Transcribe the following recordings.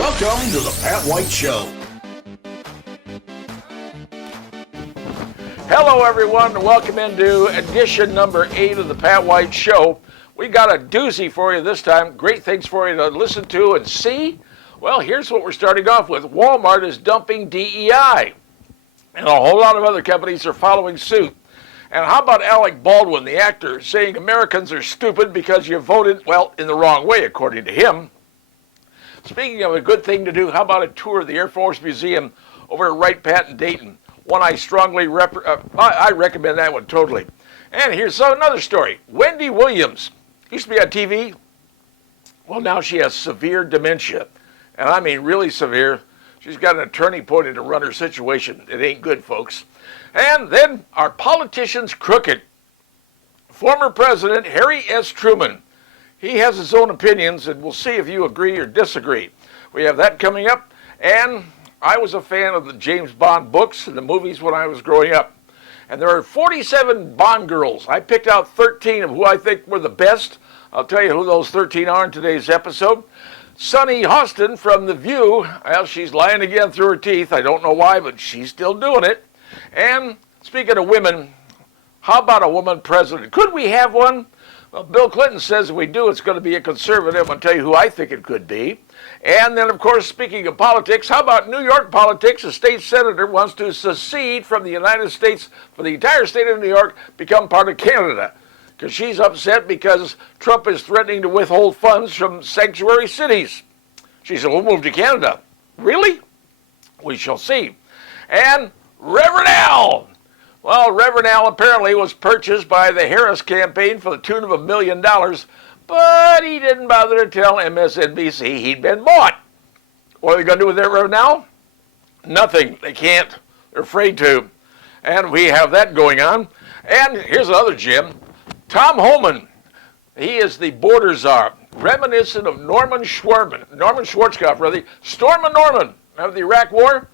Welcome to the Pat White Show. Hello, everyone, and welcome into edition number 8 of the Pat White Show. We got a doozy for you this time. Great things for you to listen to and see. Well, here's what we're starting off with. Walmart is dumping DEI, and a whole lot of other companies are following suit. And how about Alec Baldwin, the actor, saying Americans are stupid because you voted, well, in the wrong way, according to him. Speaking of a good thing to do, how about a tour of the Air Force Museum over at Wright Pat in Dayton? One I strongly I recommend that one totally. And here's another story. Wendy Williams used to be on TV. Well, now she has severe dementia. And I mean really severe. She's got an attorney appointed to run her situation. It ain't good, folks. And then, are politicians crooked? Former President Harry S. Truman. He has his own opinions, and we'll see if you agree or disagree. We have that coming up. And I was a fan of the James Bond books and the movies when I was growing up. And there are 47 Bond girls. I picked out 13 of who I think were the best. I'll tell you who those 13 are in today's episode. Sunny Hostin from The View. Well, she's lying again through her teeth. I don't know why, but she's still doing it. And speaking of women, how about a woman president? Could we have one? Well, Bill Clinton says if we do, it's going to be a conservative. I'll tell you who I think it could be. And then, of course, speaking of politics, how about New York politics? A state senator wants to secede from the United States for the entire state of New York, become part of Canada. Because she's upset because Trump is threatening to withhold funds from sanctuary cities. She said, we'll move to Canada. Really? We shall see. And Reverend Al. Well, Reverend Al apparently was purchased by the Harris campaign for the tune of $1 million, but he didn't bother to tell MSNBC he'd been bought. What are they going to do with that, Reverend Al? Nothing. They can't. They're afraid to. And we have that going on. And here's another gem. Tom Homan. He is the border czar, reminiscent of Norman Schwarzkopf, rather. Stormin' Norman of the Iraq War.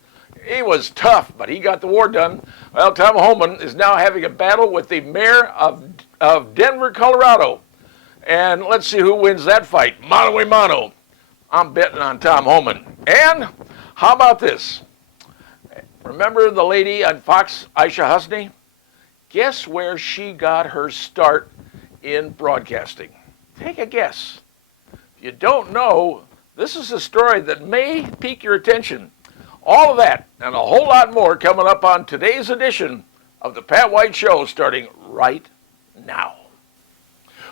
He was tough, but he got the war done. Well, Tom Homan is now having a battle with the mayor of Denver, Colorado. And let's see who wins that fight. Mano a mano. I'm betting on Tom Homan. And how about this? Remember the lady on Fox, Aishah Hasnie? Guess where she got her start in broadcasting? Take a guess. If you don't know, this is a story that may pique your attention. All of that and a whole lot more coming up on today's edition of the Pat White Show, starting right now.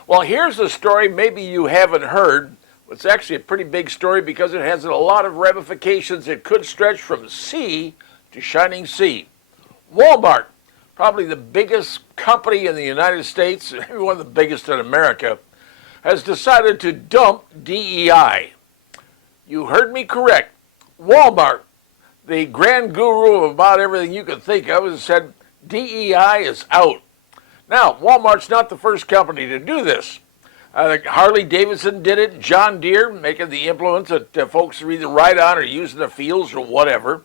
Well, here's a story maybe you haven't heard. It's actually a pretty big story because it has a lot of ramifications. It could stretch from sea to shining sea. Walmart, probably the biggest company in the United States, maybe one of the biggest in America, has decided to dump DEI. You heard me correct. Walmart, the grand guru of about everything you could think of, has said DEI is out. Now, Walmart's not the first company to do this. Harley Davidson did it, John Deere, making the implements that folks are either ride on or use in the fields or whatever.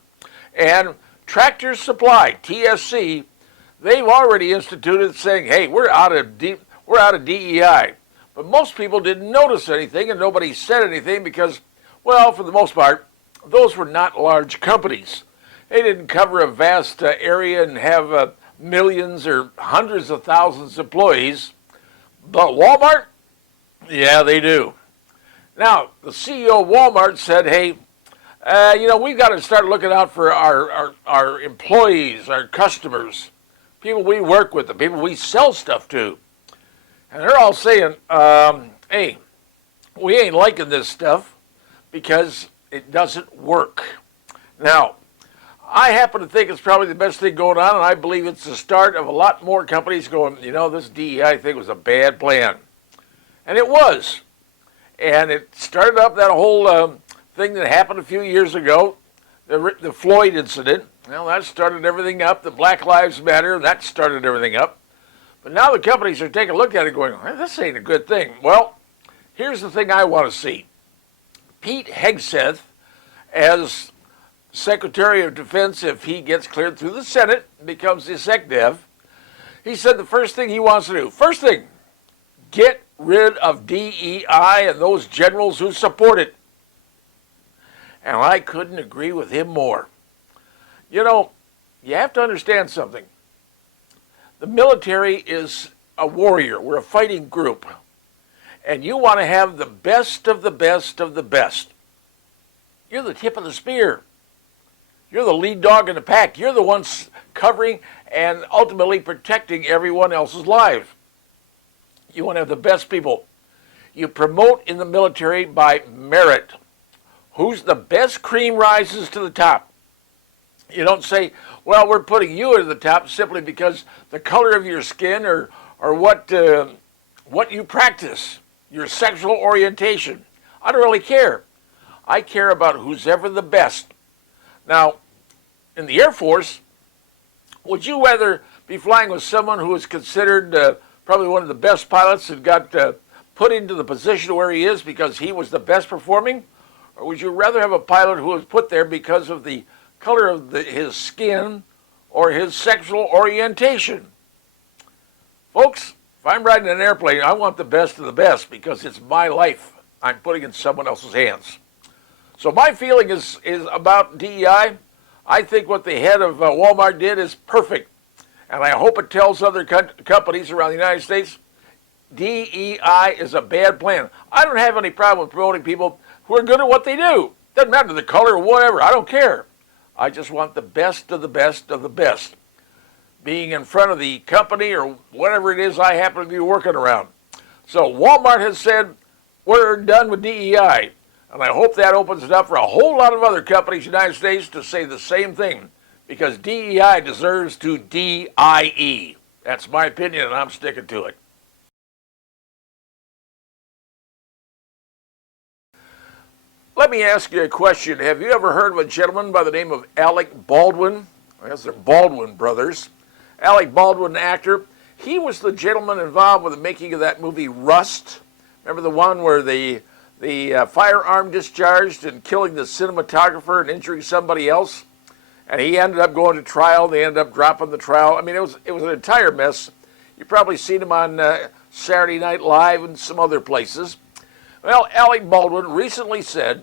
And Tractor Supply, TSC, they've already instituted saying, hey, we're out of DEI. But most people didn't notice anything and nobody said anything because, well, for the most part, those were not large companies. They didn't cover a vast area and have millions or hundreds of thousands of employees. But Walmart, yeah, they do. Now, the CEO of Walmart said, hey, we've got to start looking out for our employees, our customers, people we work with, the people we sell stuff to. And they're all saying, hey, we ain't liking this stuff because it doesn't work. Now, I happen to think it's probably the best thing going on, and I believe it's the start of a lot more companies going, this DEI thing was a bad plan. And it was. And it started up that whole thing that happened a few years ago, the Floyd incident. Well, that started everything up. The Black Lives Matter, that started everything up. But now the companies are taking a look at it going, this ain't a good thing. Well, here's the thing I want to see. Pete Hegseth, as Secretary of Defense, if he gets cleared through the Senate, becomes the SecDev, he said the first thing he wants to do, first thing, get rid of DEI and those generals who support it. And I couldn't agree with him more. You know, you have to understand something. The military is a warrior. We're a fighting group. And you want to have the best of the best of the best. You're the tip of the spear. You're the lead dog in the pack. You're the one covering and ultimately protecting everyone else's lives. You want to have the best people. You promote in the military by merit. Who's the best cream rises to the top. You don't say, well, we're putting you at the top simply because the color of your skin or what you practice, your sexual orientation. I don't really care. I care about who's ever the best. Now, in the Air Force, would you rather be flying with someone who is considered probably one of the best pilots and got put into the position where he is because he was the best performing? Or would you rather have a pilot who was put there because of the color of his skin or his sexual orientation? Folks, if I'm riding an airplane, I want the best of the best because it's my life I'm putting in someone else's hands. So my feeling is about DEI. I think what the head of Walmart did is perfect. And I hope it tells other companies around the United States, DEI is a bad plan. I don't have any problem with promoting people who are good at what they do. Doesn't matter the color or whatever. I don't care. I just want the best of the best of the best being in front of the company or whatever it is I happen to be working around. So Walmart has said, we're done with DEI. And I hope that opens it up for a whole lot of other companies in the United States to say the same thing, because DEI deserves to DIE. That's my opinion, and I'm sticking to it. Let me ask you a question. Have you ever heard of a gentleman by the name of Alec Baldwin? I guess they're Baldwin brothers. Alec Baldwin, actor. He was the gentleman involved with the making of that movie Rust. Remember the one where the firearm discharged and killing the cinematographer and injuring somebody else? And he ended up going to trial. They ended up dropping the trial. I mean, it was an entire mess. You've probably seen him on Saturday Night Live and some other places. Well, Alec Baldwin recently said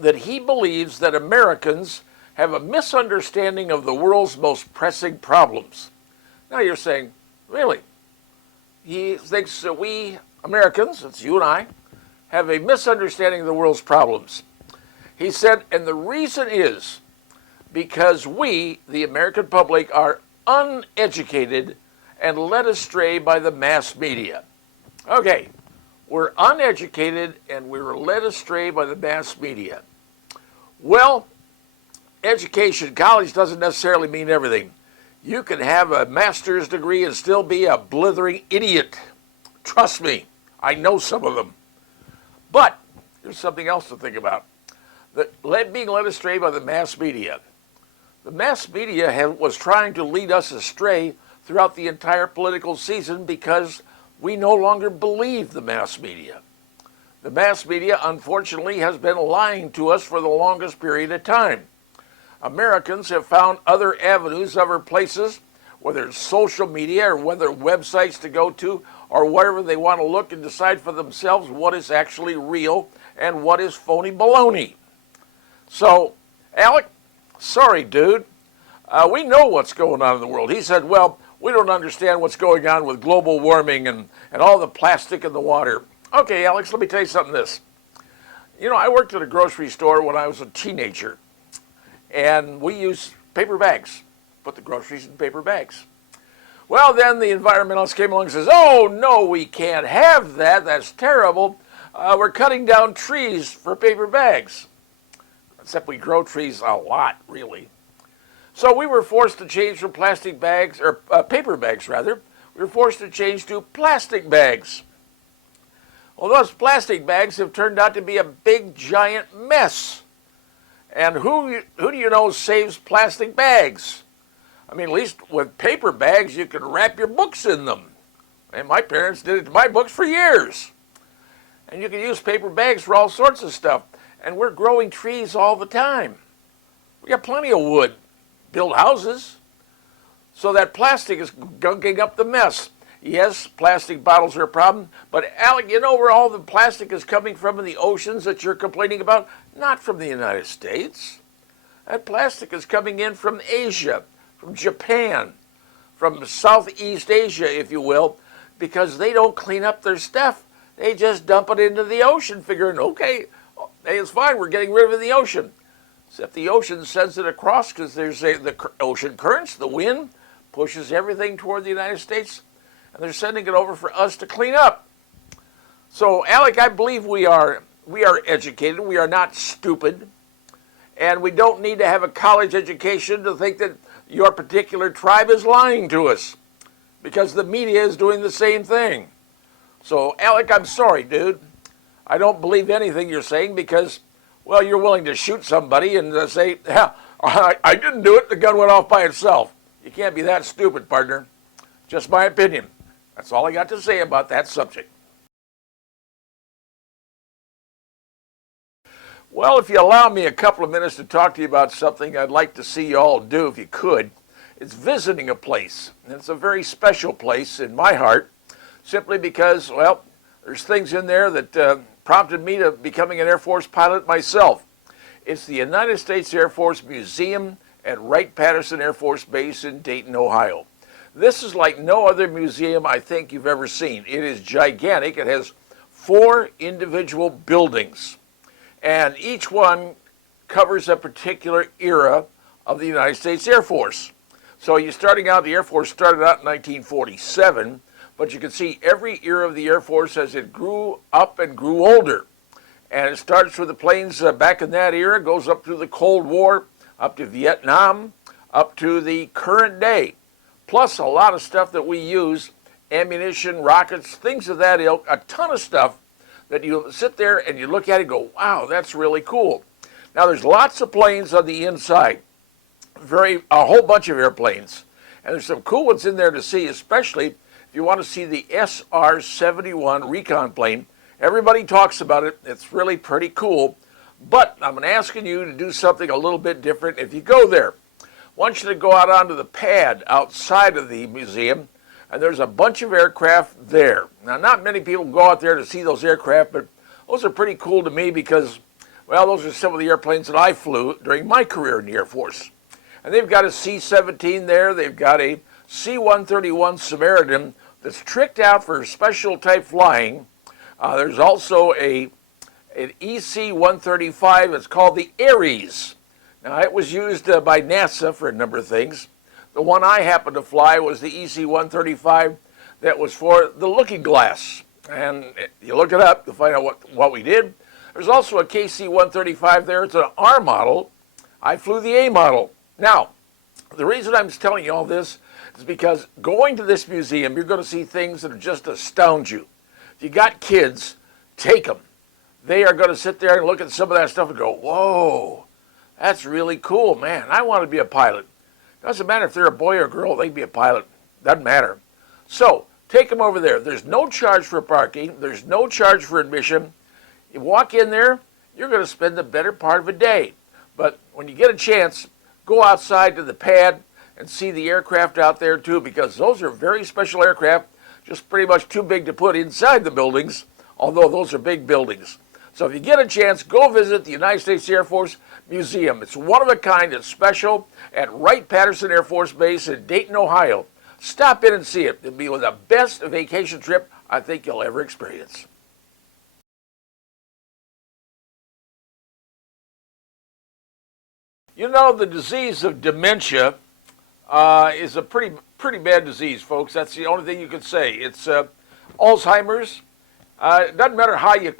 that he believes that Americans have a misunderstanding of the world's most pressing problems. Now you're saying, really? He thinks that we Americans, it's you and I, have a misunderstanding of the world's problems. He said, and the reason is because we, the American public, are uneducated and led astray by the mass media. Okay, we're uneducated and we were led astray by the mass media. Well, education, college doesn't necessarily mean everything. You can have a master's degree and still be a blithering idiot. Trust me, I know some of them. But there's something else to think about. Being led astray by the mass media. The mass media was trying to lead us astray throughout the entire political season because we no longer believe the mass media. The mass media, unfortunately, has been lying to us for the longest period of time. Americans have found other avenues, other places, whether it's social media or whether websites to go to or wherever they want to look and decide for themselves what is actually real and what is phony baloney. So, Alec, sorry, dude. We know what's going on in the world. He said, well, we don't understand what's going on with global warming and all the plastic in the water. Okay, Alex, let me tell you something this. You know, I worked at a grocery store when I was a teenager, and we used paper bags, put the groceries in paper bags. Well, then the environmentalists came along and says, oh, no, we can't have that. That's terrible. We're cutting down trees for paper bags. Except we grow trees a lot, really. So we were forced to change from plastic bags, or paper bags, rather. We were forced to change to plastic bags. Well, those plastic bags have turned out to be a big, giant mess. And who do you know saves plastic bags? I mean, at least with paper bags, you can wrap your books in them. And my parents did it to my books for years. And you can use paper bags for all sorts of stuff. And we're growing trees all the time. We got plenty of wood, build houses. So that plastic is gunking up the mess. Yes, plastic bottles are a problem, but Alec, you know where all the plastic is coming from in the oceans that you're complaining about? Not from the United States. That plastic is coming in from Asia, from Japan, from Southeast Asia, if you will, because they don't clean up their stuff. They just dump it into the ocean, figuring, okay, hey, it's fine, we're getting rid of it in the ocean. Except the ocean sends it across because there's the ocean currents, the wind pushes everything toward the United States, and they're sending it over for us to clean up. So, Alec, I believe we are educated. We are not stupid. And we don't need to have a college education to think that your particular tribe is lying to us, because the media is doing the same thing. So, Alec, I'm sorry, dude. I don't believe anything you're saying because, well, you're willing to shoot somebody and say, yeah, I didn't do it, the gun went off by itself. You can't be that stupid, partner. Just my opinion. That's all I got to say about that subject. Well, if you allow me a couple of minutes to talk to you about something I'd like to see you all do, if you could, it's visiting a place. And it's a very special place in my heart, simply because, well, there's things in there that prompted me to becoming an Air Force pilot myself. It's the United States Air Force Museum at Wright-Patterson Air Force Base in Dayton, Ohio. This is like no other museum I think you've ever seen. It is gigantic. It has 4 individual buildings, and each one covers a particular era of the United States Air Force. So you're starting out, the Air Force started out in 1947, but you can see every era of the Air Force as it grew up and grew older. And it starts with the planes back in that era, goes up through the Cold War, up to Vietnam, up to the current day. Plus a lot of stuff that we use, ammunition, rockets, things of that ilk, a ton of stuff that you sit there and you look at it and go, wow, that's really cool. Now there's lots of planes on the inside, a whole bunch of airplanes. And there's some cool ones in there to see, especially if you want to see the SR-71 recon plane. Everybody talks about it. It's really pretty cool. But I'm asking you to do something a little bit different if you go there. I want you to go out onto the pad outside of the museum, and there's a bunch of aircraft there. Now, not many people go out there to see those aircraft, but those are pretty cool to me because, well, those are some of the airplanes that I flew during my career in the Air Force. And they've got a C-17 there. They've got a C-131 Samaritan that's tricked out for special type flying. There's also an EC-135. It's called the Ares. Now, it was used by NASA for a number of things. The one I happened to fly was the EC-135 that was for the looking glass. And you look it up to find out what we did. There's also a KC-135 there. It's an R model. I flew the A model. Now, the reason I'm telling you all this is because going to this museum, you're going to see things that just astound you. If you got kids, take them. They are going to sit there and look at some of that stuff and go, whoa, that's really cool, man. I want to be a pilot. Doesn't matter if they're a boy or a girl, they can be a pilot. Doesn't matter. So, take them over there. There's no charge for parking. There's no charge for admission. You walk in there, you're going to spend the better part of a day. But when you get a chance, go outside to the pad and see the aircraft out there too, because those are very special aircraft, just pretty much too big to put inside the buildings, although those are big buildings. So if you get a chance, go visit the United States Air Force Museum. It's one of a kind. It's special at Wright-Patterson Air Force Base in Dayton, Ohio. Stop in and see it. It'll be the best vacation trip I think you'll ever experience. You know, the disease of dementia is a pretty bad disease, folks. That's the only thing you can say. It's Alzheimer's. It doesn't matter how you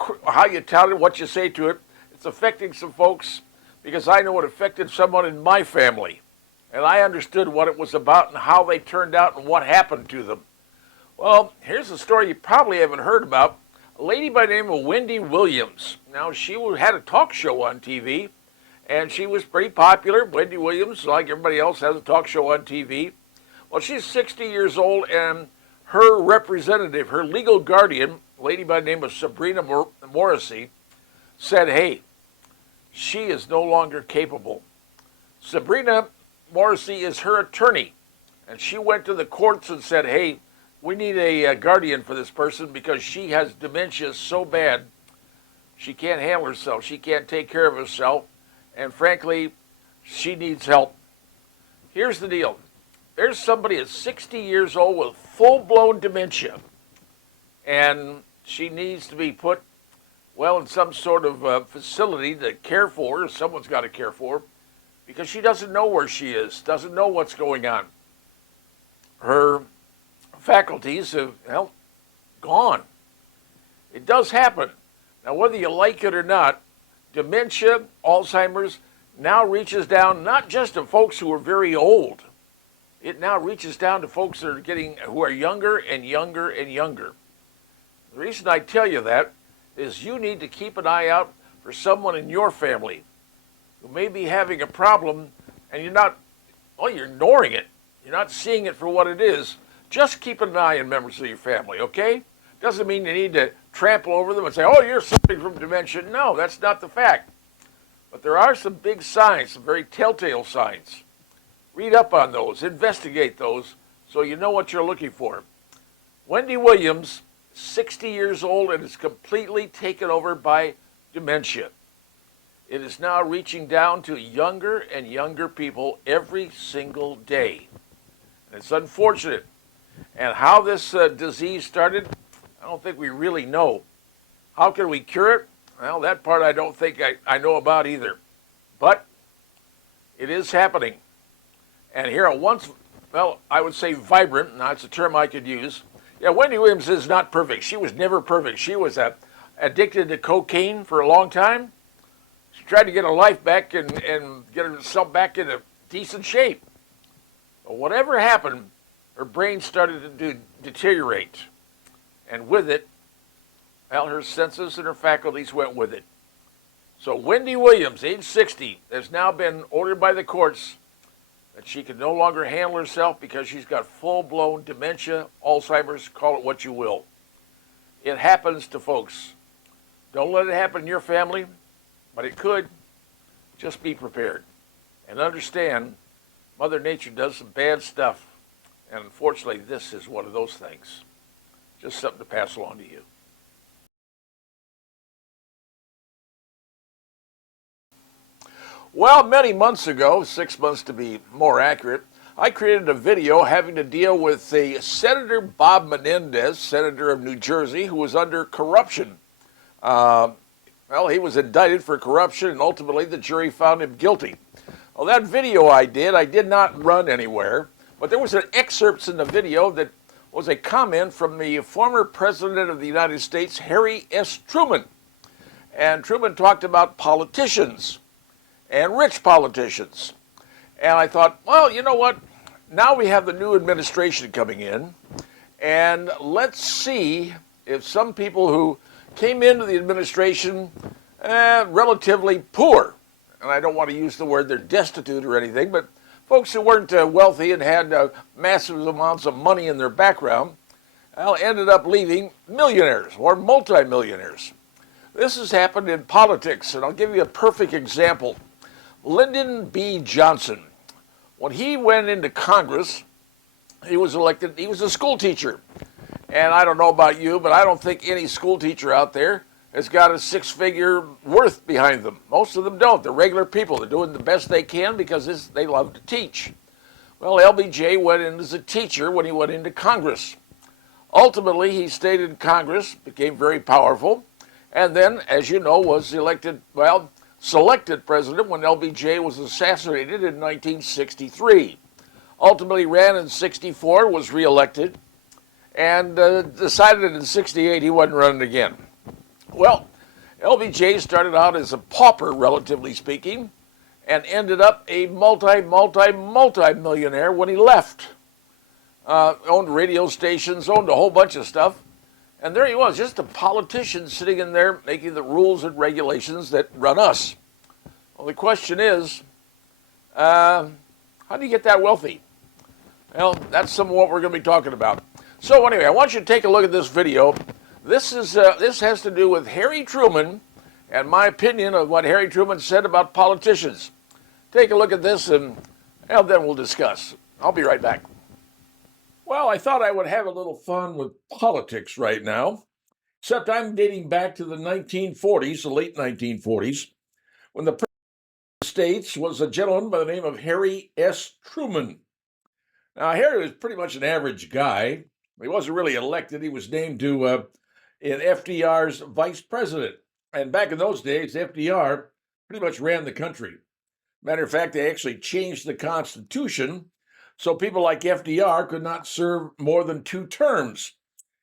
tout it, what you say to it. It's affecting some folks because I know it affected someone in my family. And I understood what it was about and how they turned out and what happened to them. Well, here's a story you probably haven't heard about. A lady by the name of Wendy Williams. Now, she had a talk show on TV, and she was pretty popular. Wendy Williams, like everybody else, has a talk show on TV. Well, she's 60 years old, and her representative, her legal guardian, a lady by the name of Sabrina Morrissey, said, hey, she is no longer capable. Sabrina Morrissey is her attorney, and she went to the courts and said, hey, We need a guardian for this person because she has dementia so bad she can't handle herself. She can't take care of herself. And frankly, she needs help. Here's the deal. There's somebody at 60 years old with full-blown dementia. And she needs to be put, well, in some sort of facility to care for her. Someone's got to care for her because she doesn't know where she is, doesn't know what's going on. Her faculties have, well, gone. It does happen. Now, whether you like it or not, dementia, Alzheimer's, now reaches down not just to folks who are very old. It now reaches down to folks that are who are younger and younger and younger. The reason I tell you that is you need to keep an eye out for someone in your family who may be having a problem and you're ignoring it. You're not seeing it for what it is. Just keep an eye on members of your family, okay? Doesn't mean you need to trample over them and say, oh, you're suffering from dementia. No, that's not the fact. But there are some big signs, some very telltale signs. Read up on those, investigate those, so you know what you're looking for. Wendy Williams, 60 years old, and is completely taken over by dementia. It is now reaching down to younger and younger people every single day. And it's unfortunate. And how this disease started, I don't think we really know. How can we cure it? Well, that part I don't think I know about either. But it is happening. And here at once, well, I would say vibrant, now it's a term I could use. Yeah, Wendy Williams is not perfect. She was never perfect. She was addicted to cocaine for a long time. She tried to get her life back and get herself back into decent shape. But whatever happened, her brain started to deteriorate. And with it, well, her senses and her faculties went with it. So Wendy Williams, age 60, has now been ordered by the courts that she can no longer handle herself because she's got full-blown dementia, Alzheimer's, call it what you will. It happens to folks. Don't let it happen in your family, but it could. Just be prepared. And understand, Mother Nature does some bad stuff. And unfortunately, this is one of those things. Just something to pass along to you. Well, many months ago, 6 months to be more accurate, I created a video having to deal with the Senator Bob Menendez, Senator of New Jersey, who was under corruption. Well, he was indicted for corruption, and ultimately the jury found him guilty. Well, that video I did not run anywhere, but there was an excerpt in the video that was a comment from the former President of the United States, Harry S. Truman. And Truman talked about politicians and rich politicians. And I thought, well, you know what? Now we have the new administration coming in, and let's see if some people who came into the administration relatively poor, and I don't want to use the word they're destitute or anything, but folks who weren't wealthy and had massive amounts of money in their background, well, ended up leaving millionaires or multimillionaires. This has happened in politics, and I'll give you a perfect example. Lyndon B. Johnson, when he went into Congress, he was elected, he was a school teacher. And I don't know about you, but I don't think any school teacher out there has got a six-figure worth behind them. Most of them don't. They're regular people. They're doing the best they can because they love to teach. Well, LBJ went in as a teacher when he went into Congress. Ultimately, he stayed in Congress, became very powerful, and then, as you know, was elected, well, selected president when LBJ was assassinated in 1963. Ultimately ran in 64, was reelected, and decided in 68 he wasn't running again. Well, LBJ started out as a pauper, relatively speaking, and ended up a multi-millionaire when he left. Owned radio stations, owned a whole bunch of stuff. And there he was, just a politician sitting in there making the rules and regulations that run us. Well, the question is, how do you get that wealthy? Well, that's some of what we're going to be talking about. So anyway, I want you to take a look at this video. This has to do with Harry Truman and my opinion of what Harry Truman said about politicians. Take a look at this and then we'll discuss. I'll be right back. Well, I thought I would have a little fun with politics right now, except I'm dating back to the 1940s, the late 1940s, when the President of the States was a gentleman by the name of Harry S. Truman. Now, Harry was pretty much an average guy. He wasn't really elected. He was named to in FDR's vice president. And back in those days, FDR pretty much ran the country. Matter of fact, they actually changed the Constitution so people like FDR could not serve more than 2 terms.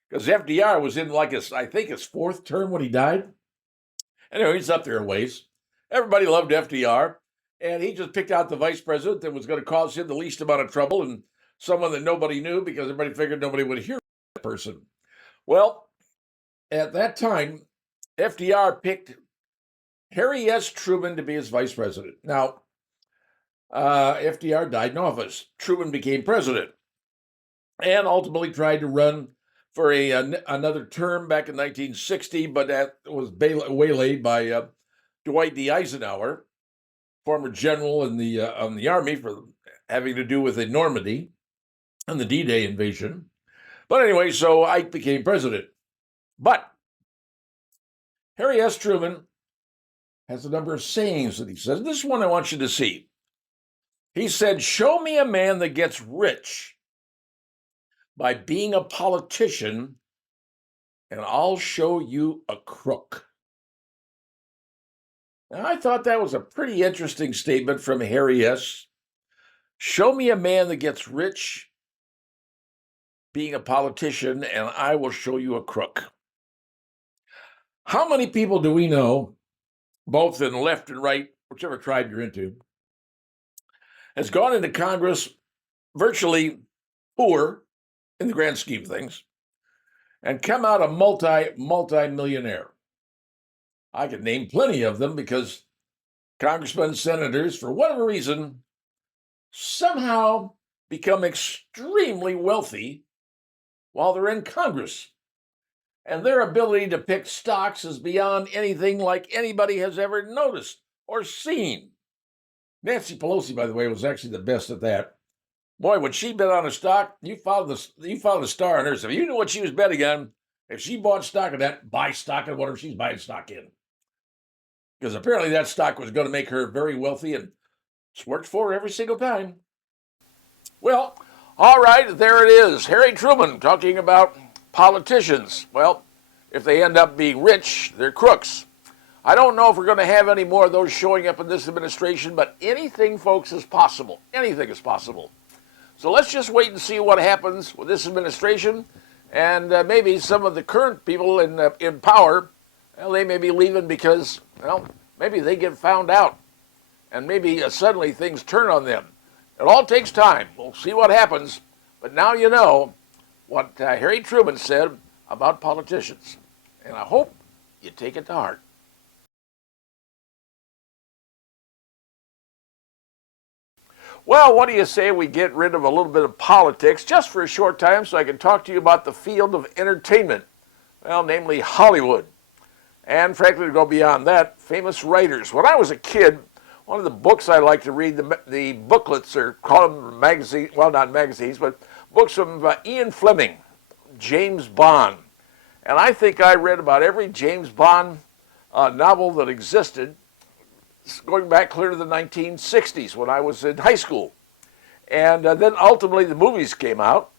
Because FDR was in I think his 4th term when he died. Anyway, he's up there a ways. Everybody loved FDR, and he just picked out the vice president that was going to cause him the least amount of trouble and someone that nobody knew because everybody figured nobody would hear that person. Well, at that time, FDR picked Harry S. Truman to be his vice president. Now, FDR died in office. Truman became president and ultimately tried to run for another term back in 1960, but that was waylaid by Dwight D. Eisenhower, former general in the Army for having to do with the Normandy and the D-Day invasion. But anyway, so Ike became president. But Harry S. Truman has a number of sayings that he says. This one I want you to see. He said, "Show me a man that gets rich by being a politician, and I'll show you a crook." Now, I thought that was a pretty interesting statement from Harry S. Show me a man that gets rich being a politician, and I will show you a crook. How many people do we know, both in left and right, whichever tribe you're into, has gone into Congress virtually poor in the grand scheme of things and come out a multi-millionaire? I could name plenty of them because congressmen, senators, for whatever reason, somehow become extremely wealthy while they're in Congress. And their ability to pick stocks is beyond anything like anybody has ever noticed or seen. Nancy Pelosi, by the way, was actually the best at that. Boy, when she bet on a stock, you followed the star on hers. If you knew what she was betting on, if she bought stock in that, buy stock in whatever she's buying stock in. Because apparently that stock was going to make her very wealthy, and it's worked for her every single time. Well, all right, there it is. Harry Truman talking about politicians. Well, if they end up being rich, they're crooks. I don't know if we're going to have any more of those showing up in this administration, but anything, folks, is possible. Anything is possible. So let's just wait and see what happens with this administration, and maybe some of the current people in power, well, they may be leaving because, well, maybe they get found out, and maybe suddenly things turn on them. It all takes time. We'll see what happens, but now you know what Harry Truman said about politicians, and I hope you take it to heart. Well, what do you say we get rid of a little bit of politics just for a short time so I can talk to you about the field of entertainment, well, namely Hollywood. And frankly, to go beyond that, famous writers. When I was a kid, one of the books I liked to read, the booklets, or call them magazines, well, not magazines, but books from Ian Fleming, James Bond. And I think I read about every James Bond novel that existed, going back clear to the 1960s when I was in high school. And then ultimately the movies came out,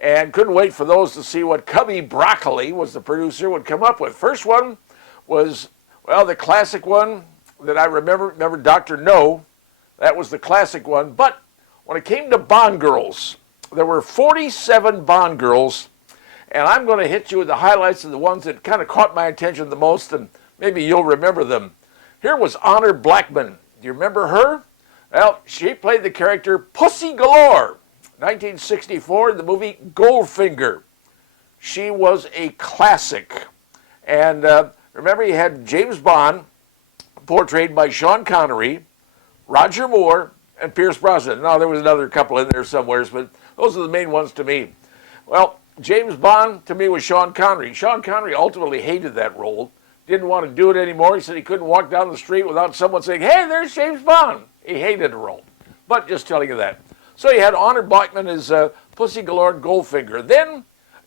and couldn't wait for those to see what Cubby Broccoli was the producer would come up with. First one was, well, the classic one that I remember Dr. No. That was the classic one. But when it came to Bond girls, there were 47 Bond girls, and I'm going to hit you with the highlights of the ones that kind of caught my attention the most, and maybe you'll remember them. Here was Honor Blackman. Do you remember her? Well, she played the character Pussy Galore, 1964, in the movie Goldfinger. She was a classic. And remember, you had James Bond, portrayed by Sean Connery, Roger Moore, and Pierce Brosnan. Now, there was another couple in there somewhere, but those are the main ones to me. Well, James Bond, to me, was Sean Connery. Sean Connery ultimately hated that role. Didn't want to do it anymore. He said he couldn't walk down the street without someone saying, "Hey, there's James Bond." He hated the role. But just telling you that. So you had Honor Blackman as Pussy Galore and Goldfinger. Then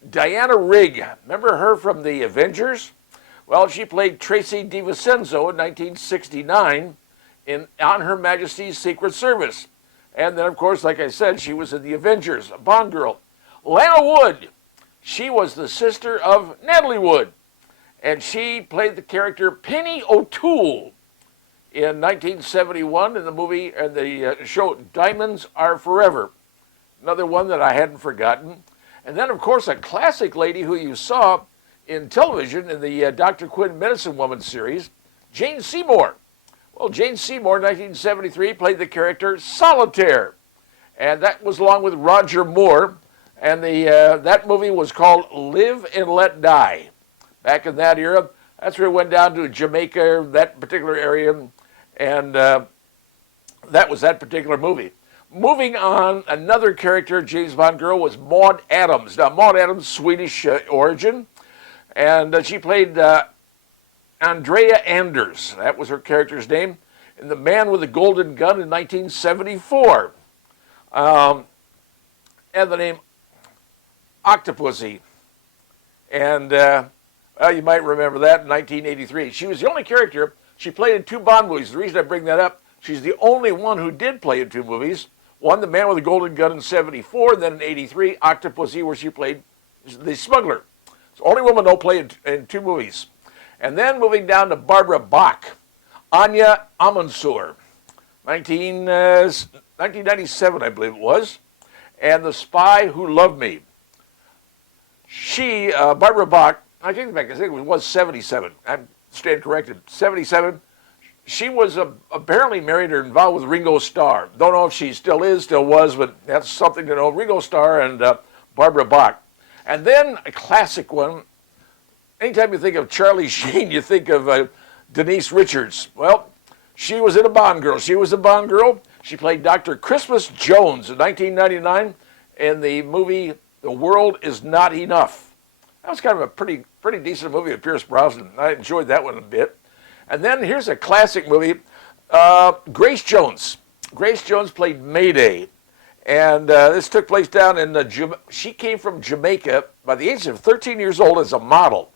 Diana Rigg. Remember her from the Avengers? Well, she played Tracy DiVincenzo in 1969 on Her Majesty's Secret Service. And then, of course, like I said, she was in the Avengers, a Bond girl. Lana Wood. She was the sister of Natalie Wood. And she played the character Penny O'Toole in 1971 in the movie and the show Diamonds Are Forever. Another one that I hadn't forgotten. And then, of course, a classic lady who you saw in television in the Dr. Quinn Medicine Woman series, Jane Seymour. Well, Jane Seymour, 1973, played the character Solitaire. And that was along with Roger Moore. And that movie was called Live and Let Die. Back in that era, that's where it went down to Jamaica, that particular area. And that was that particular movie. Moving on, another character, James Bond girl, was Maud Adams. Now, Maud Adams, Swedish origin. And she played Andrea Anders. That was her character's name. In The Man with the Golden Gun in 1974. And the name Octopussy. And you might remember that in 1983. She was the only character. She played in 2 Bond movies. The reason I bring that up, she's the only one who did play in 2 movies. One, The Man with the Golden Gun in 74, and then in 83, Octopussy, where she played the smuggler. It's the only woman who played in 2 movies. And then moving down to Barbara Bach, Anya Amansour, 1997, I believe it was, and The Spy Who Loved Me. She, Barbara Bach, I think it was 77. I'm stand corrected. 77. She was apparently married or involved with Ringo Starr. Don't know if she still was, but that's something to know. Ringo Starr and Barbara Bach. And then a classic one. Anytime you think of Charlie Sheen, you think of Denise Richards. Well, she was in a Bond girl. She was a Bond girl. She played Dr. Christmas Jones in 1999 in the movie The World Is Not Enough. That was kind of a pretty decent movie with Pierce Brosnan. I enjoyed that one a bit. And then here's a classic movie, Grace Jones. Grace Jones played Mayday. And this took place down in she came from Jamaica by the age of 13 years old as a model.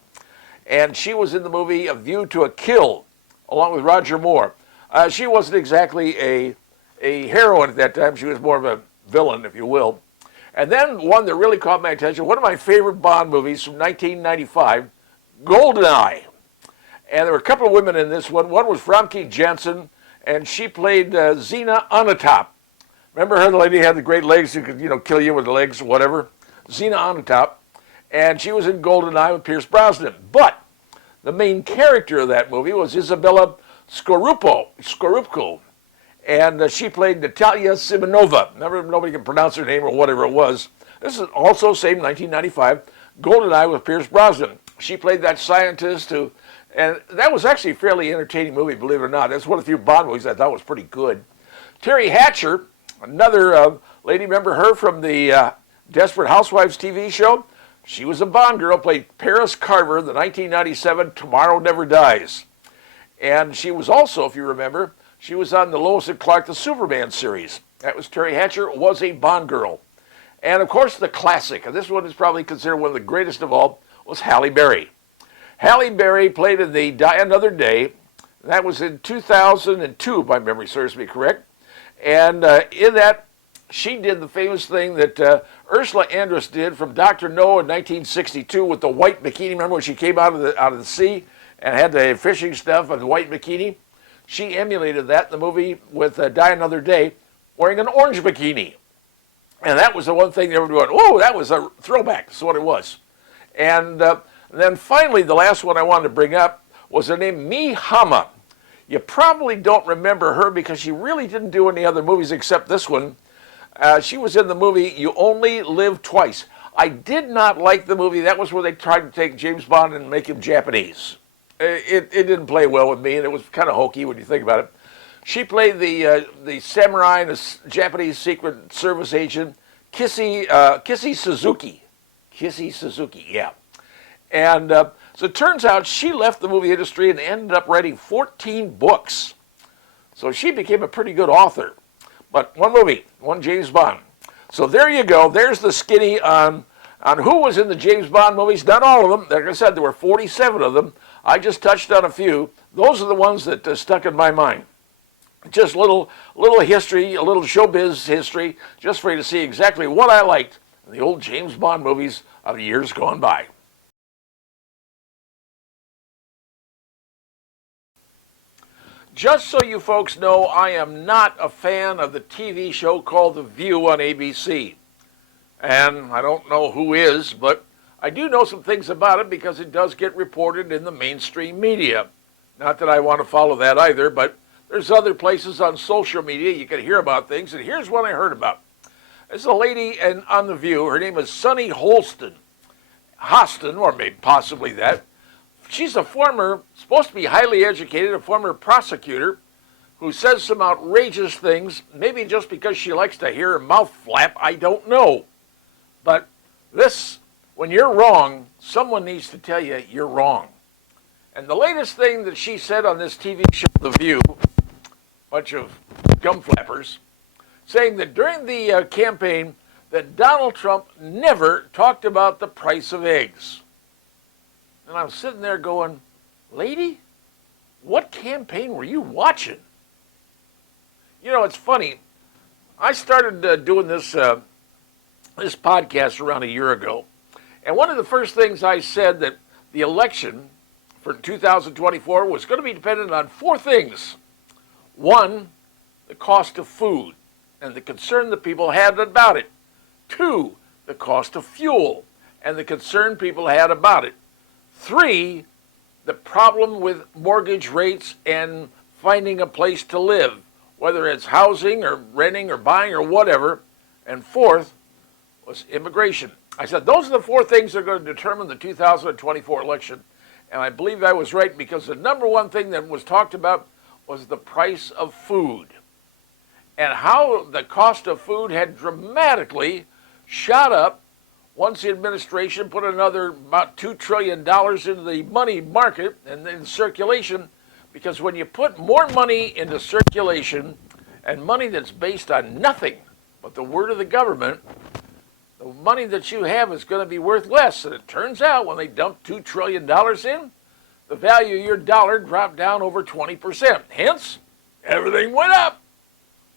And she was in the movie A View to a Kill, along with Roger Moore. She wasn't exactly a heroine at that time. She was more of a villain, if you will. And then one that really caught my attention, one of my favorite Bond movies from 1995, GoldenEye. And there were a couple of women in this one. One was Famke Janssen, and she played Zena Onatop. Remember her, the lady who had the great legs who could, kill you with the legs or whatever? Zena Onatop. And she was in GoldenEye with Pierce Brosnan. But the main character of that movie was Isabella Scorupco. And she played Natalia Simonova. Nobody can pronounce her name or whatever it was. This is also, same 1995, GoldenEye with Pierce Brosnan. She played that scientist who, and that was actually a fairly entertaining movie, believe it or not. That's one of the few Bond movies I thought was pretty good. Terry Hatcher, another lady, remember her from the Desperate Housewives TV show? She was a Bond girl, played Paris Carver in the 1997 Tomorrow Never Dies. And she was also, if you remember, she was on the Lois and Clark, the Superman series. That was Terry Hatcher, was a Bond girl. And, of course, the classic, and this one is probably considered one of the greatest of all, was Halle Berry. Halle Berry played in the Die Another Day. That was in 2002, if my memory serves me correct. And in that, she did the famous thing that Ursula Andress did from Dr. No in 1962 with the white bikini. Remember when she came out of the sea and had the fishing stuff and the white bikini? She emulated that in the movie with Die Another Day, wearing an orange bikini. And that was the one thing everyone went, whoa, that was a throwback. That's what it was. And then finally, the last one I wanted to bring up was her name, Mi Hama. You probably don't remember her because she really didn't do any other movies except this one. She was in the movie You Only Live Twice. I did not like the movie. That was where they tried to take James Bond and make him Japanese. It didn't play well with me, and it was kind of hokey when you think about it. She played the samurai and the Japanese Secret Service agent, Kissy Suzuki. Kissy Suzuki, yeah. And so it turns out she left the movie industry and ended up writing 14 books. So she became a pretty good author. But one movie, one James Bond. So there you go. There's the skinny on who was in the James Bond movies. Not all of them. Like I said, there were 47 of them. I just touched on a few. Those are the ones that stuck in my mind. Just little history, a little showbiz history, just for you to see exactly what I liked in the old James Bond movies of the years gone by. Just so you folks know, I am not a fan of the TV show called The View on ABC. And I don't know who is, but I do know some things about it because it does get reported in the mainstream media. Not that I want to follow that either, but there's other places on social media you can hear about things, and here's one I heard about. There's a lady on The View. Her name is Sunny Hostin, or maybe possibly that. She's a former, supposed to be highly educated, a former prosecutor who says some outrageous things, maybe just because she likes to hear her mouth flap, I don't know. But this, when you're wrong, someone needs to tell you you're wrong. And the latest thing that she said on this TV show, The View, bunch of gum flappers, saying that during the campaign that Donald Trump never talked about the price of eggs. And I'm sitting there going, lady, what campaign were you watching? You know, it's funny. I started doing this podcast around a year ago. And one of the first things I said that the election for 2024 was going to be dependent on four things. One, the cost of food and the concern that people had about it. Two, the cost of fuel and the concern people had about it. Three, the problem with mortgage rates and finding a place to live, whether it's housing or renting or buying or whatever. And fourth was immigration. I said, those are the four things that are going to determine the 2024 election. And I believe I was right because the number one thing that was talked about was the price of food and how the cost of food had dramatically shot up once the administration put another about $2 trillion into the money market and in circulation, because when you put more money into circulation and money that's based on nothing but the word of the government, the money that you have is going to be worth less. And it turns out when they dump $2 trillion in, the value of your dollar dropped down over 20%. Hence, everything went up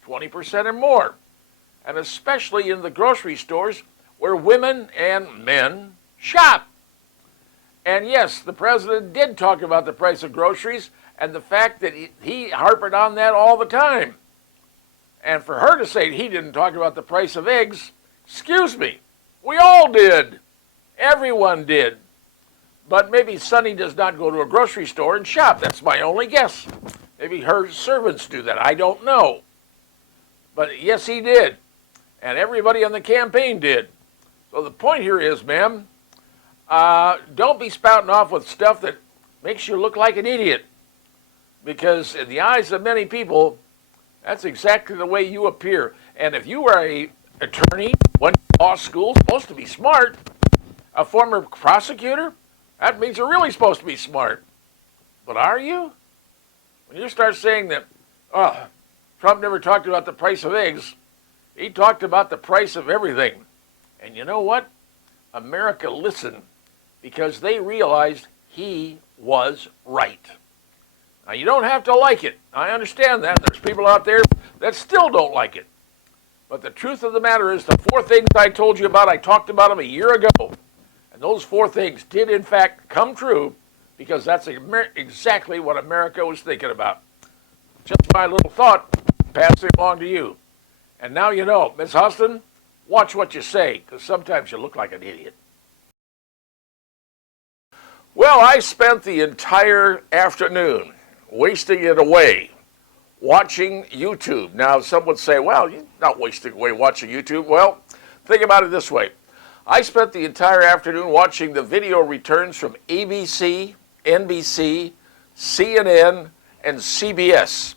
20% or more. And especially in the grocery stores where women and men shop. And yes, the president did talk about the price of groceries and the fact that he harped on that all the time. And for her to say he didn't talk about the price of eggs, excuse me, we all did. Everyone did. But maybe Sunny does not go to a grocery store and shop. That's my only guess. Maybe her servants do that. I don't know. But yes, he did. And everybody on the campaign did. So the point here is, ma'am, don't be spouting off with stuff that makes you look like an idiot. Because in the eyes of many people, that's exactly the way you appear. And if you are an attorney, went to law school, supposed to be smart, a former prosecutor, that means you're really supposed to be smart. But are you? When you start saying that, Trump never talked about the price of eggs, he talked about the price of everything. And you know what? America listened because they realized he was right. Now, you don't have to like it. I understand that. There's people out there that still don't like it. But the truth of the matter is the four things I told you about, I talked about them a year ago. And those four things did, in fact, come true because that's exactly what America was thinking about. Just my little thought, passing it along to you. And now you know, Miss Hostin, watch what you say, because sometimes you look like an idiot. Well, I spent the entire afternoon wasting it away watching YouTube. Now, some would say, well, you're not wasting away watching YouTube. Well, think about it this way. I spent the entire afternoon watching the video returns from ABC, NBC, CNN, and CBS.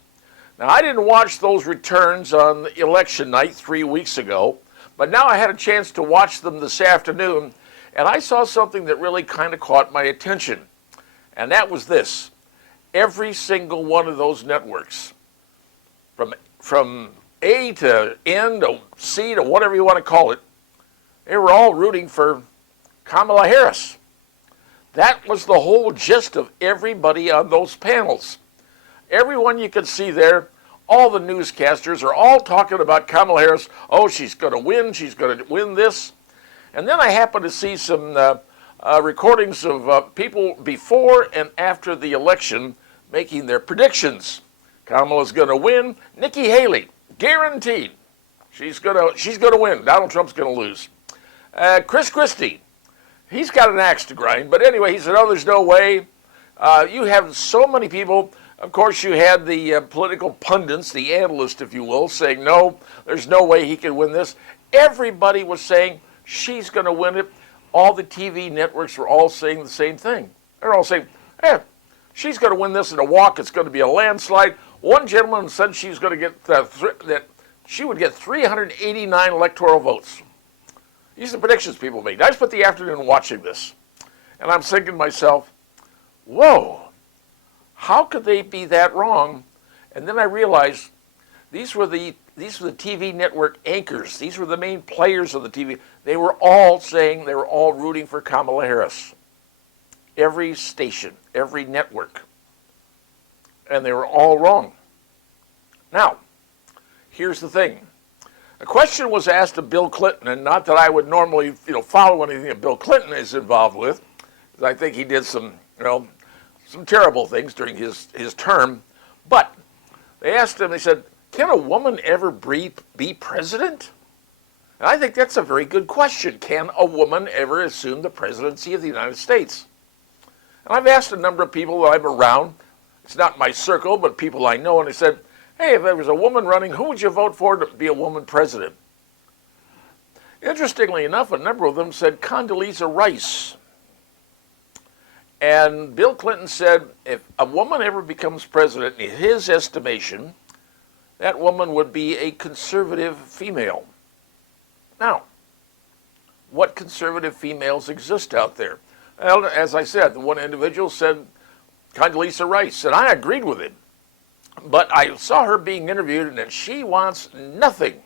Now, I didn't watch those returns on election night 3 weeks ago, but now I had a chance to watch them this afternoon, and I saw something that really kind of caught my attention, and that was this. Every single one of those networks, from A to N to C to whatever you want to call it, they were all rooting for Kamala Harris. That was the whole gist of everybody on those panels. Everyone you could see there, all the newscasters are all talking about Kamala Harris. Oh, she's going to win. She's going to win this. And then I happened to see some recordings of people before and after the election making their predictions. Kamala's going to win. Nikki Haley, guaranteed. She's going to win. Donald Trump's going to lose. Chris Christie, he's got an axe to grind. But anyway, he said, oh, there's no way. You have so many people. Of course, you had the political pundits, the analysts, if you will, saying, no, there's no way he can win this. Everybody was saying she's going to win it. All the TV networks were all saying the same thing. They're all saying, she's going to win this in a walk. It's going to be a landslide. One gentleman said she's going to get that she would get 389 electoral votes. These are the predictions people made. I spent the afternoon watching this, and I'm thinking to myself, whoa, how could they be that wrong? And then I realized these were the TV network anchors. These were the main players of the TV. They were all saying, they were all rooting for Kamala Harris. Every station, every network. And they were all wrong. Now, here's the thing. A question was asked of Bill Clinton, and not that I would normally, follow anything that Bill Clinton is involved with, because I think he did some terrible things during his term. But they asked him, they said, can a woman ever be president? And I think that's a very good question. Can a woman ever assume the presidency of the United States? And I've asked a number of people that I'm around. It's not my circle, but people I know, and they said, hey, if there was a woman running, who would you vote for to be a woman president? Interestingly enough, a number of them said Condoleezza Rice. And Bill Clinton said if a woman ever becomes president, in his estimation, that woman would be a conservative female. Now, what conservative females exist out there? Well, as I said, the one individual said Condoleezza Rice, and I agreed with him. But I saw her being interviewed, and she wants nothing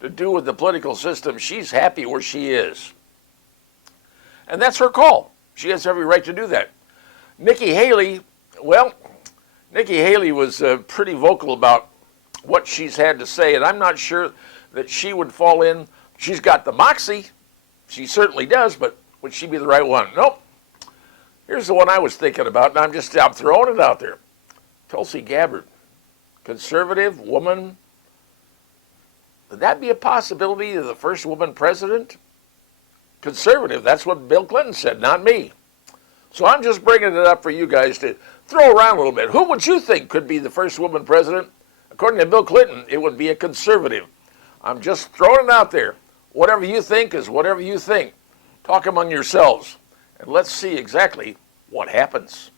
to do with the political system. She's happy where she is. And that's her call. She has every right to do that. Nikki Haley, Nikki Haley was pretty vocal about what she's had to say, and I'm not sure that she would fall in. She's got the moxie. She certainly does, but would she be the right one? Nope. Here's the one I was thinking about, and I'm throwing it out there. Tulsi Gabbard, conservative woman. Would that be a possibility of the first woman president? Conservative, that's what Bill Clinton said, not me. So I'm just bringing it up for you guys to throw around a little bit. Who would you think could be the first woman president? According to Bill Clinton, it would be a conservative. I'm just throwing it out there. Whatever you think is whatever you think. Talk among yourselves, and let's see exactly what happens.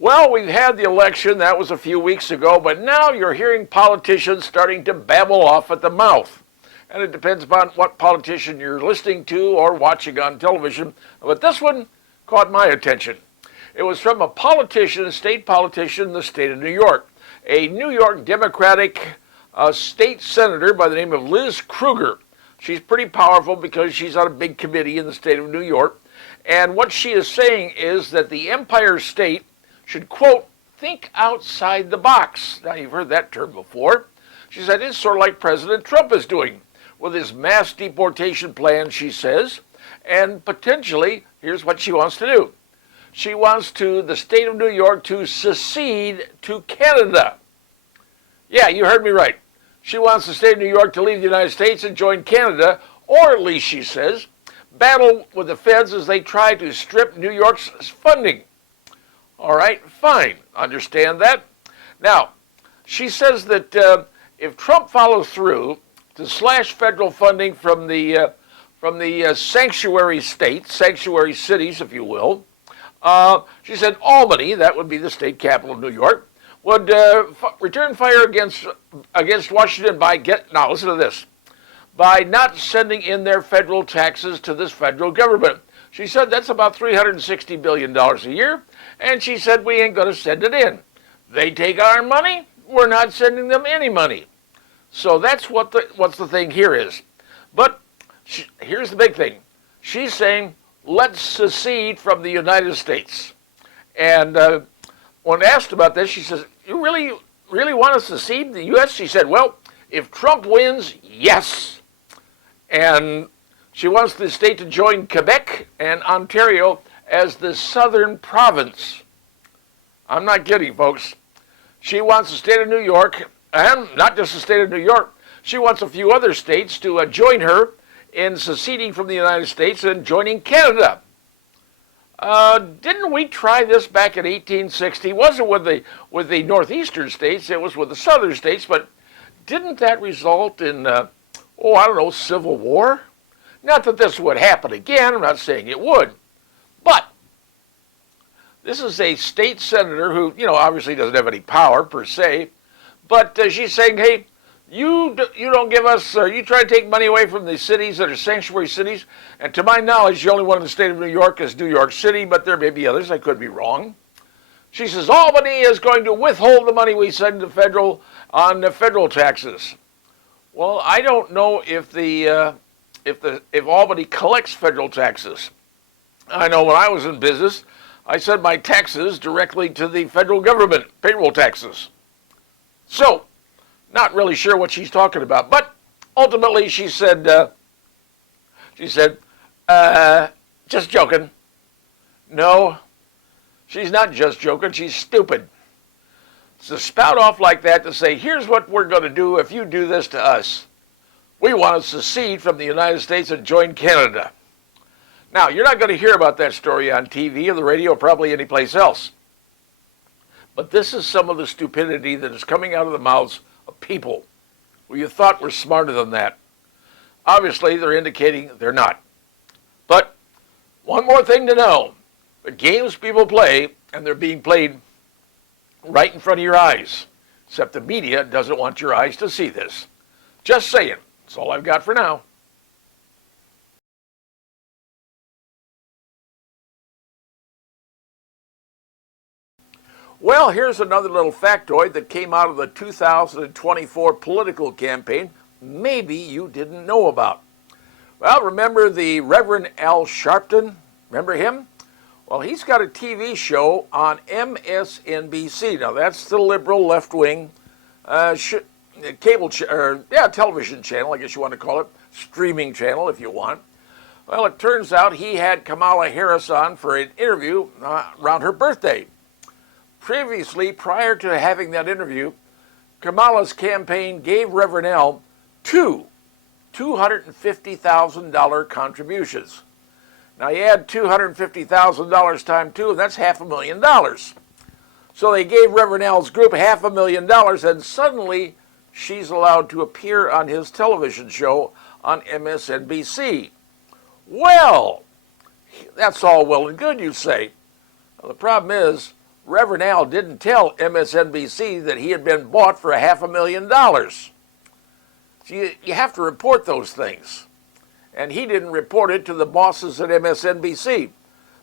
Well, we've had the election. That was a few weeks ago, but now you're hearing politicians starting to babble off at the mouth. And it depends upon what politician you're listening to or watching on television. But this one caught my attention. It was from a politician, a state politician in the state of New York, a New York Democratic state senator by the name of Liz Krueger. She's pretty powerful because she's on a big committee in the state of New York. And what she is saying is that the Empire State should, quote, think outside the box. Now, you've heard that term before. She said it's sort of like President Trump is doing with his mass deportation plan, she says. And potentially, here's what she wants to do. She wants the state of New York to secede to Canada. Yeah, you heard me right. She wants the state of New York to leave the United States and join Canada, or at least, she says, battle with the feds as they try to strip New York's funding. All right, fine, understand that. Now, she says that if Trump follows through to slash federal funding from the sanctuary states, sanctuary cities, if you will, she said Albany, that would be the state capital of New York, would return fire against Washington now listen to this, by not sending in their federal taxes to this federal government. She said that's about $360 billion a year, and she said we ain't going to send it in. They take our money, we're not sending them any money. So that's what's the thing here is. But here's the big thing. She's saying, let's secede from the United States. And when asked about this, she says, you really want to secede from the U.S.? She said, well, if Trump wins, yes. And she wants the state to join Quebec and Ontario as the southern province. I'm not kidding, folks. She wants the state of New York, and not just the state of New York, she wants a few other states to join her in seceding from the United States and joining Canada. Didn't we try this back in 1860? It wasn't with the northeastern states, it was with the southern states, but didn't that result in, civil war? Not that this would happen again, I'm not saying it would, but this is a state senator who, obviously doesn't have any power per se, but she's saying, hey, you don't give us, you try to take money away from the cities that are sanctuary cities, and to my knowledge, the only one in the state of New York is New York City, but there may be others, I could be wrong. She says, Albany is going to withhold the money we send to federal taxes. Well, I don't know if if Albany collects federal taxes. I know when I was in business, I sent my taxes directly to the federal government, payroll taxes. So, not really sure what she's talking about, but ultimately she said, just joking. No, she's not just joking, she's stupid. To spout off like that to say, here's what we're going to do if you do this to us. We want to secede from the United States and join Canada. Now, you're not going to hear about that story on TV or the radio or probably anyplace else. But this is some of the stupidity that is coming out of the mouths of people who you thought were smarter than that. Obviously, they're indicating they're not. But one more thing to know. The games people play, and they're being played right in front of your eyes. Except the media doesn't want your eyes to see this. Just saying. That's all I've got for now. Well, here's another little factoid that came out of the 2024 political campaign maybe you didn't know about. Well, remember the Reverend Al Sharpton? Remember him? Well, he's got a TV show on MSNBC. Now, that's the liberal left-wing television channel, I guess you want to call it, streaming channel if you want. Well, it turns out he had Kamala Harris on for an interview around her birthday. Previously, prior to having that interview, Kamala's campaign gave Reverend Al two $250,000 contributions. Now, you add $250,000 times two, and that's $500,000. So they gave Reverend Al's group $500,000, and suddenly she's allowed to appear on his television show on MSNBC. Well, that's all well and good, you say. Well, the problem is, Reverend Al didn't tell MSNBC that he had been bought for $500,000. So you have to report those things. And he didn't report it to the bosses at MSNBC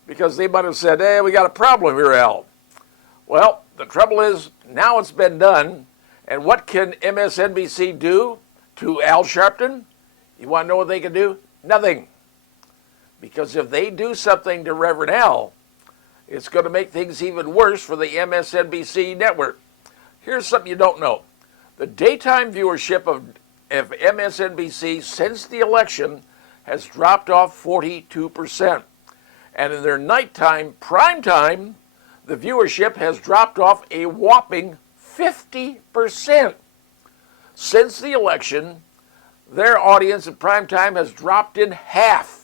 because they might have said, hey, we got a problem here, Al. Well, the trouble is, now it's been done, and what can MSNBC do to Al Sharpton? You want to know what they can do? Nothing. Because if they do something to Reverend Al, it's going to make things even worse for the MSNBC network. Here's something you don't know. The daytime viewership of MSNBC since the election has dropped off 42%. And in their nighttime, prime time, the viewership has dropped off a whopping 50%. Since the election, their audience at prime time has dropped in half.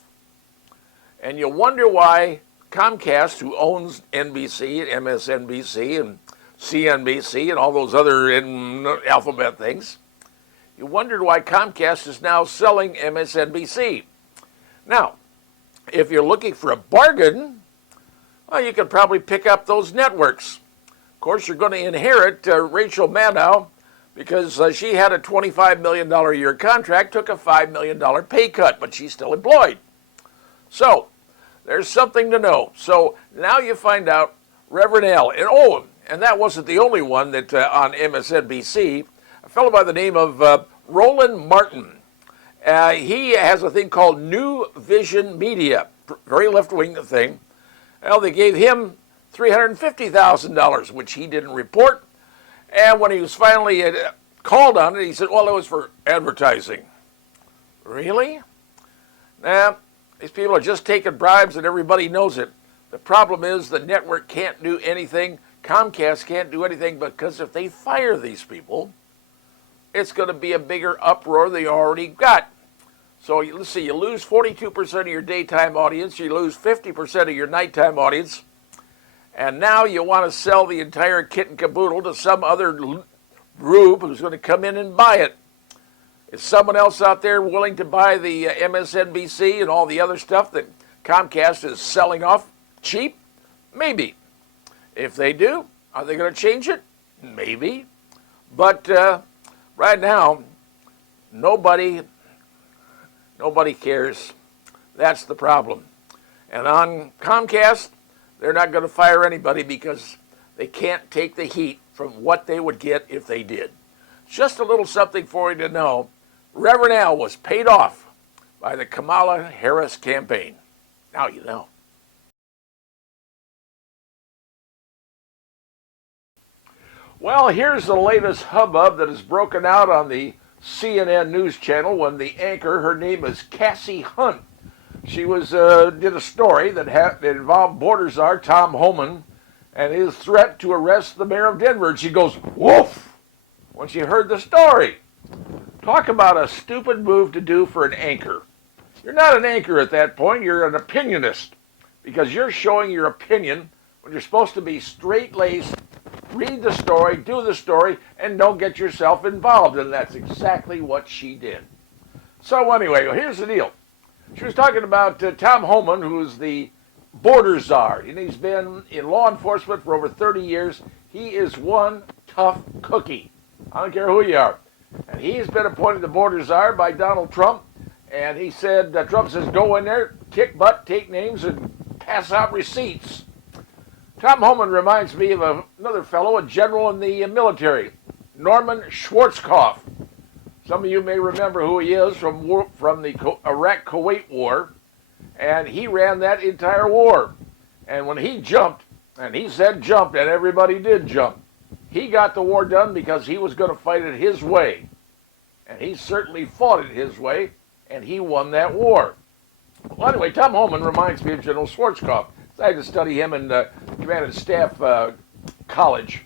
And you wonder why Comcast, who owns NBC and MSNBC and CNBC and all those other alphabet things, you wondered why Comcast is now selling MSNBC. Now, if you're looking for a bargain, well, you could probably pick up those networks. Of course, you're going to inherit Rachel Maddow because she had a $25 million a year contract, took a $5 million pay cut, but she's still employed. So, there's something to know. So now you find out Reverend Al. And that wasn't the only one that on MSNBC, a fellow by the name of Roland Martin. He has a thing called New Vision Media, very left-wing thing. Well, they gave him $350,000, which he didn't report. And when he was finally called on it, he said, well, it was for advertising. Really? Nah, these people are just taking bribes and everybody knows it. The problem is the network can't do anything. Comcast can't do anything because if they fire these people, it's going to be a bigger uproar than they already got. So let's see, you lose 42% of your daytime audience, you lose 50% of your nighttime audience, and now you want to sell the entire kit and caboodle to some other rube who's going to come in and buy it. Is someone else out there willing to buy the MSNBC and all the other stuff that Comcast is selling off cheap? Maybe. If they do, are they going to change it? Maybe. But right now, nobody cares. That's the problem. And on Comcast, they're not going to fire anybody because they can't take the heat from what they would get if they did. Just a little something for you to know. Reverend Al was paid off by the Kamala Harris campaign. Now you know. Well, here's the latest hubbub that has broken out on the CNN News Channel when the anchor, her name is Cassie Hunt. She did a story that involved border czar Tom Homan and his threat to arrest the mayor of Denver. And she goes, woof, when she heard the story. Talk about a stupid move to do for an anchor. You're not an anchor at that point. You're an opinionist because you're showing your opinion when you're supposed to be straight-laced, read the story, do the story, and don't get yourself involved. And that's exactly what she did. So anyway, here's the deal. She was talking about Tom Homan, who is the border czar. And he's been in law enforcement for over 30 years. He is one tough cookie. I don't care who you are. And he's been appointed the border czar by Donald Trump. And he said, Trump says, go in there, kick butt, take names, and pass out receipts. Tom Homan reminds me of another fellow, a general in the military, Norman Schwarzkopf. Some of you may remember who he is from the Iraq-Kuwait War, and he ran that entire war. And when he jumped, and he said jumped, and everybody did jump, he got the war done because he was going to fight it his way. And he certainly fought it his way, and he won that war. Well, anyway, Tom Homan reminds me of General Schwarzkopf. I had to study him in Command and Staff College.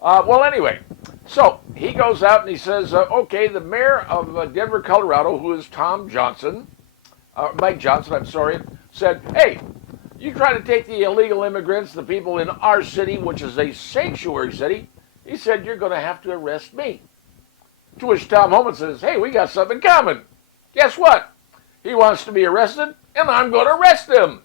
Well, anyway, so he goes out and he says, okay, the mayor of Denver, Colorado, who is Mike Johnson, said, hey, you try to take the illegal immigrants, the people in our city, which is a sanctuary city, he said, you're going to have to arrest me. To which Tom Homan says, hey, we got something in common. Guess what? He wants to be arrested, and I'm going to arrest him.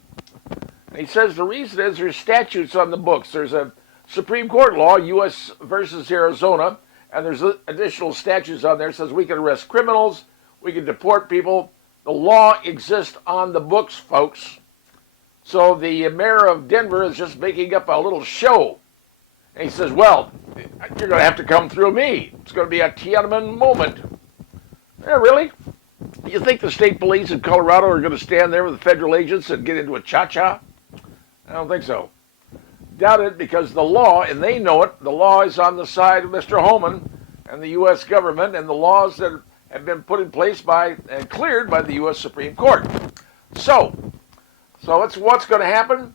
And he says the reason is there's statutes on the books. There's a Supreme Court law, U.S. versus Arizona, and there's additional statutes on there that says we can arrest criminals, we can deport people. The law exists on the books, folks. So the mayor of Denver is just making up a little show. And he says, well, you're going to have to come through me. It's going to be a Tiananmen moment. Yeah, really? You think the state police in Colorado are going to stand there with the federal agents and get into a cha-cha? I don't think so. Doubt it, because the law, and they know it, the law is on the side of Mr. Homan and the U.S. government and the laws that have been put in place by and cleared by the U.S. Supreme Court. So what's going to happen?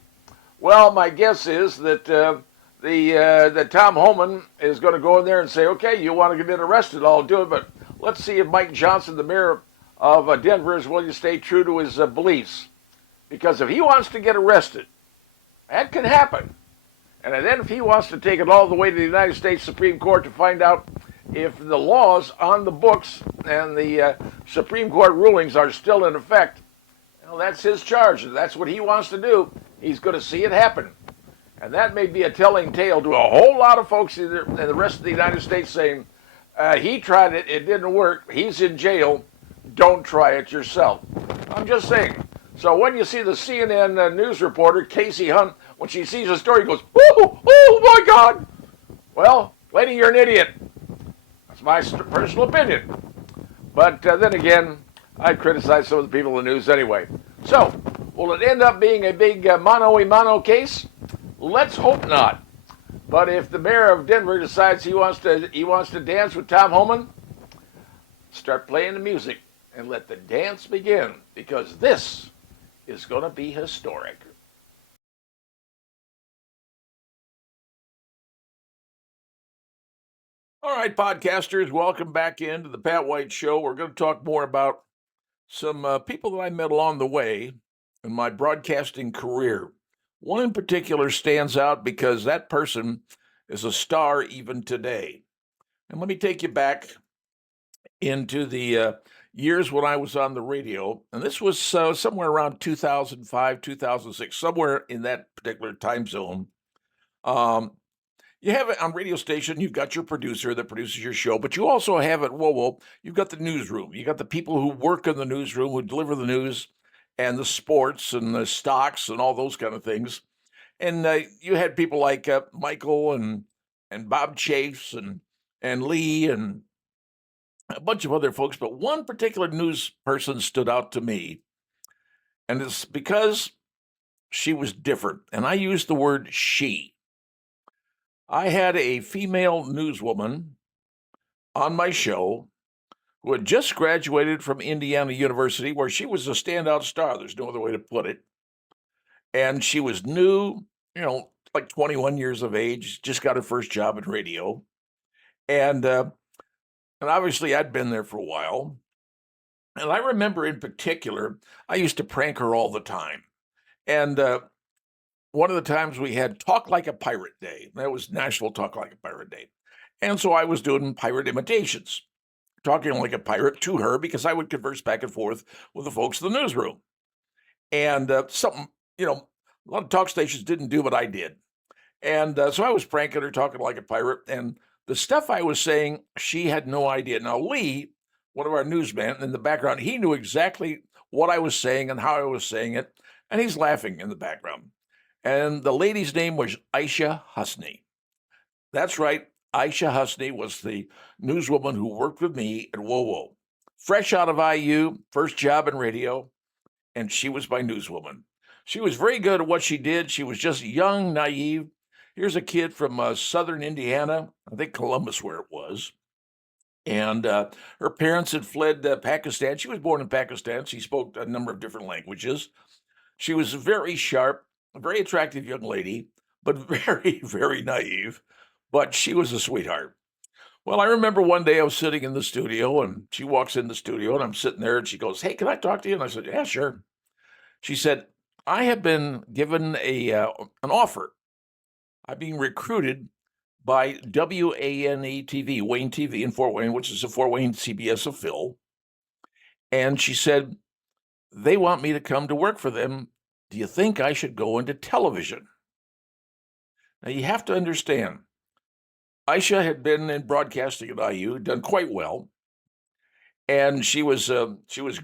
Well, my guess is that that Tom Homan is going to go in there and say, okay, you want to get arrested, I'll do it, but let's see if Mike Johnson, the mayor of Denver, is willing to stay true to his beliefs. Because if he wants to get arrested, that can happen. And then if he wants to take it all the way to the United States Supreme Court to find out if the laws on the books and the Supreme Court rulings are still in effect, well, that's his charge. That's what he wants to do. He's going to see it happen. And that may be a telling tale to a whole lot of folks in the rest of the United States saying, he tried it, it didn't work, he's in jail, don't try it yourself. I'm just saying, So when you see the CNN news reporter, Casey Hunt, when she sees a story, goes, oh my God. Well, lady, you're an idiot. That's my personal opinion. But then again, I criticize some of the people in the news anyway. So, will it end up being a big mano-a-mano case? Let's hope not. But if the mayor of Denver decides he wants to dance with Tom Homan, start playing the music and let the dance begin, because this is going to be historic. All right, podcasters, welcome back into the Pat White Show. We're going to talk more about some people that I met along the way in my broadcasting career. One in particular stands out because that person is a star even today. And let me take you back into the years when I was on the radio. And this was somewhere around 2005, 2006, somewhere in that particular time zone. You have it on radio station, you've got your producer that produces your show, but you also have at WOWO, you've got the newsroom. You got the people who work in the newsroom, who deliver the news and the sports and the stocks and all those kind of things. And you had people like Michael and Bob Chafes and Lee and a bunch of other folks, but one particular news person stood out to me. And it's because she was different. And I use the word she. I had a female newswoman on my show who had just graduated from Indiana University, where she was a standout star. There's no other way to put it. And she was new, like 21 years of age, just got her first job in radio. And obviously I'd been there for a while. And I remember in particular, I used to prank her all the time. And one of the times we had Talk Like a Pirate Day. That was National Talk Like a Pirate Day. And so I was doing pirate imitations, talking like a pirate to her because I would converse back and forth with the folks in the newsroom. And something, a lot of talk stations didn't do what I did. And so I was pranking her, talking like a pirate. And the stuff I was saying, she had no idea. Now, Lee, one of our newsmen in the background, he knew exactly what I was saying and how I was saying it. And he's laughing in the background. And the lady's name was Aishah Hasnie. That's right. Aishah Hasnie was the newswoman who worked with me at WOWO. Fresh out of IU, first job in radio, and she was my newswoman. She was very good at what she did. She was just young, naive. Here's a kid from southern Indiana, I think Columbus where it was. And her parents had fled Pakistan. She was born in Pakistan. She spoke a number of different languages. She was very sharp, a very attractive young lady, but very, very naive. But she was a sweetheart. Well, I remember one day I was sitting in the studio and she walks in the studio and I'm sitting there and she goes, "Hey, can I talk to you?" And I said, "Yeah, sure." She said, "I have been given an offer. I'm being recruited by WANE TV, Wayne TV in Fort Wayne, which is a Fort Wayne CBS affiliate." And she said, "They want me to come to work for them. Do you think I should go into television?" Now, you have to understand, Aishah had been in broadcasting at IU, done quite well, and she was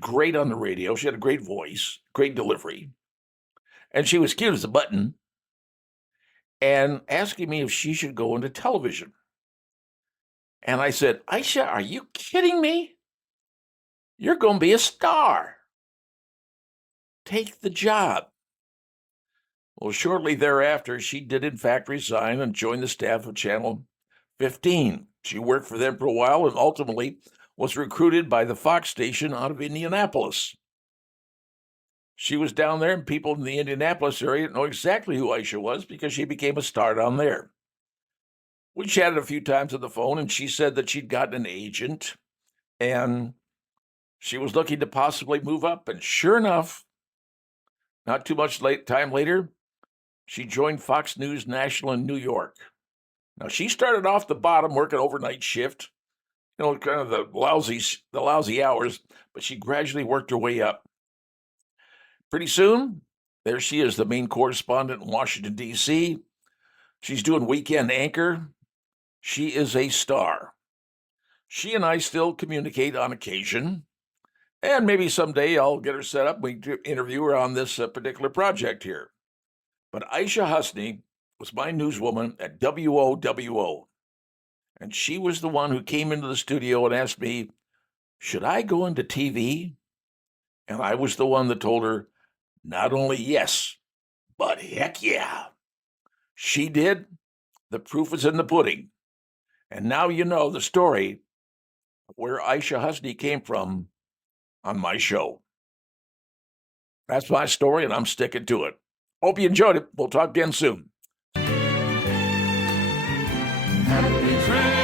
great on the radio. She had a great voice, great delivery, and she was cute as a button. And asking me if she should go into television, and I said, "Aishah, are you kidding me? You're going to be a star. Take the job." Well, shortly thereafter, she did in fact resign and join the staff of Channel 15. She worked for them for a while and ultimately was recruited by the Fox station out of Indianapolis. She was down there, and people in the Indianapolis area know exactly who Aishah was because she became a star down there. We chatted a few times on the phone, and she said that she'd gotten an agent and she was looking to possibly move up. And sure enough, not too much time later, she joined Fox News National in New York. Now, she started off the bottom working overnight shift, kind of the lousy hours, but she gradually worked her way up. Pretty soon, there she is, the main correspondent in Washington, D.C. She's doing weekend anchor. She is a star. She and I still communicate on occasion, And maybe someday I'll get her set up. We can interview her on this particular project here. But Aishah Hasnie was my newswoman at WOWO. And she was the one who came into the studio and asked me, should I go into TV? And I was the one that told her, not only yes, but heck yeah. She did. The proof is in the pudding. And now you know the story of where Aishah Hasnie came from on my show. That's my story, and I'm sticking to it. Hope you enjoyed it. We'll talk again soon. Happy